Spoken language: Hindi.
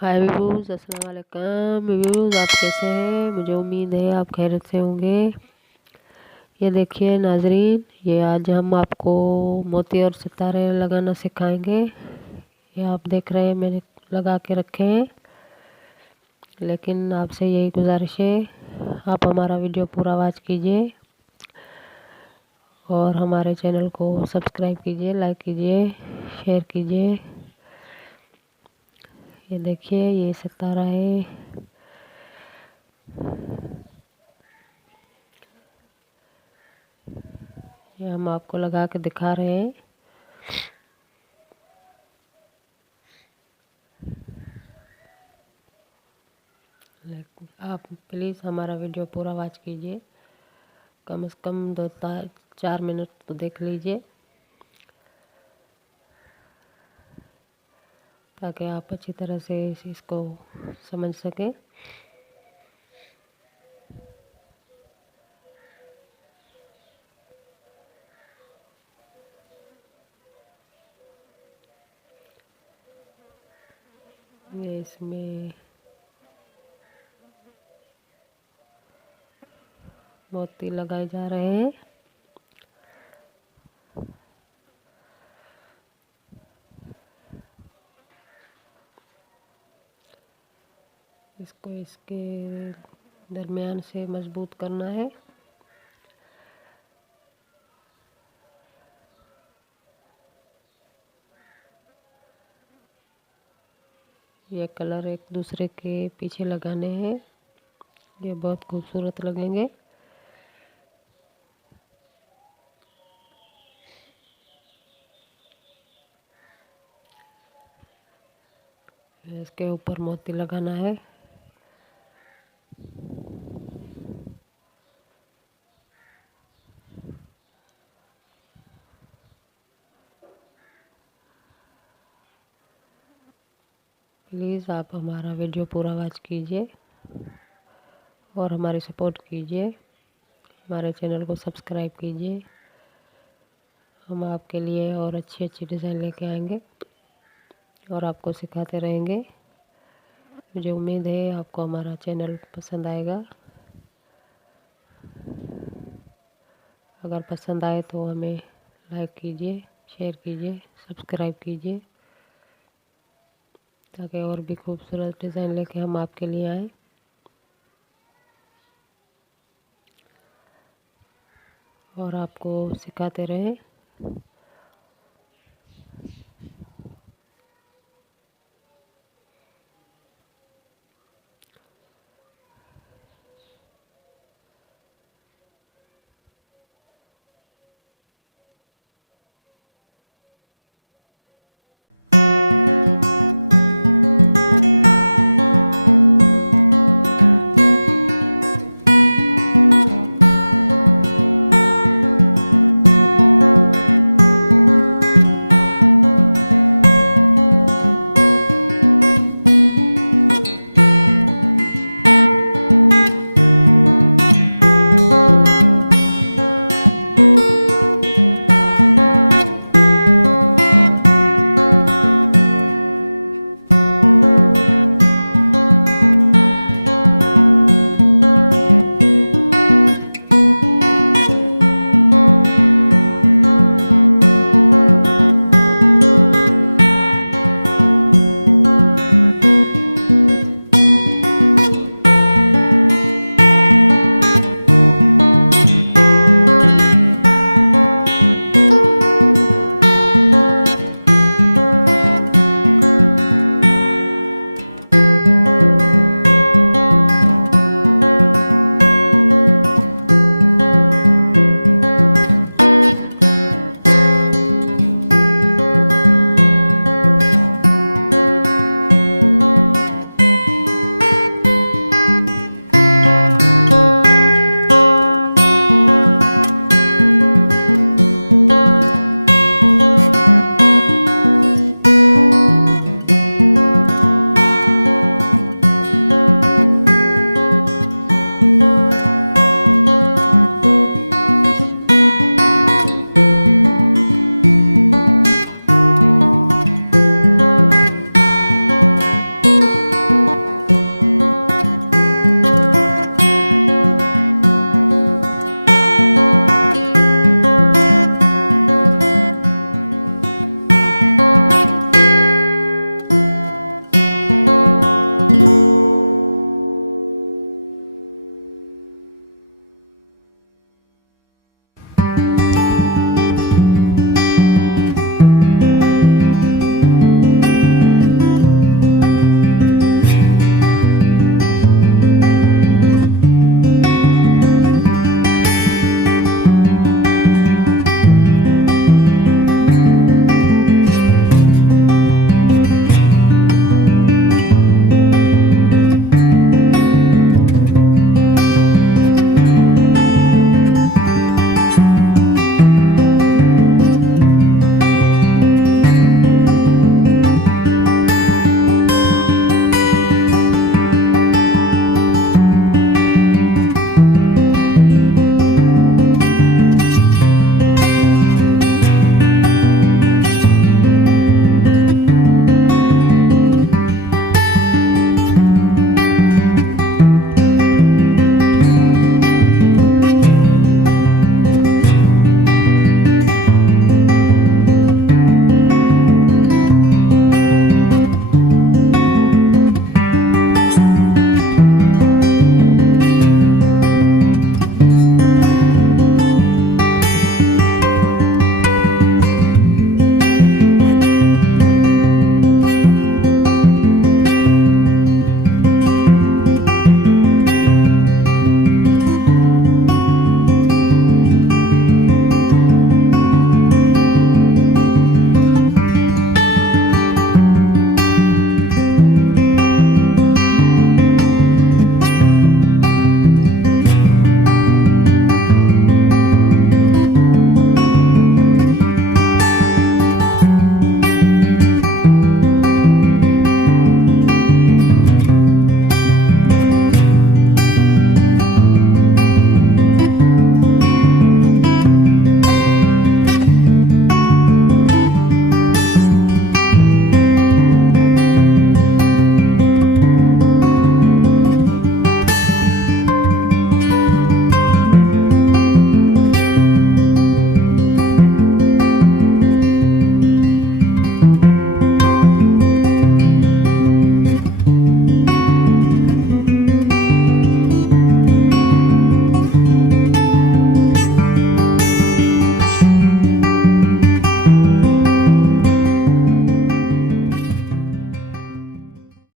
हाय व्यूज़, अस्सलाम वालेकुम व्यूज़। आप कैसे हैं? मुझे उम्मीद है आप खैरियत से होंगे। ये देखिए नाजरीन, ये आज हम आपको मोती और सितारे लगाना सिखाएंगे। ये आप देख रहे हैं मैंने लगा के रखे हैं, लेकिन आपसे यही गुजारिश है आप हमारा वीडियो पूरा वॉच कीजिए और हमारे चैनल को सब्सक्राइब कीजिए, लाइक कीजिए, शेयर कीजिए। ये देखिए ये सितारा है। ये हम आपको लगा के दिखा रहे हैं। आप प्लीज़ हमारा वीडियो पूरा वॉच कीजिए, कम से कम 2-4 मिनट तो देख लीजिए, ताकि आप अच्छी तरह से इसको समझ सकें। ये इसमें मोती लगाए जा रहे हैं। इसको इसके दरमियान से मजबूत करना है। ये कलर एक दूसरे के पीछे लगाने हैं, ये बहुत खूबसूरत लगेंगे। इसके ऊपर मोती लगाना है। प्लीज़ आप हमारा वीडियो पूरा वॉच कीजिए और हमारी सपोर्ट कीजिए, हमारे चैनल को सब्सक्राइब कीजिए। हम आपके लिए और अच्छी अच्छी डिज़ाइन लेके आएंगे और आपको सिखाते रहेंगे। मुझे उम्मीद है आपको हमारा चैनल पसंद आएगा। अगर पसंद आए तो हमें लाइक कीजिए, शेयर कीजिए, सब्सक्राइब कीजिए, ताकि और भी खूबसूरत डिज़ाइन लेके हम आपके लिए आएँ और आपको सिखाते रहें।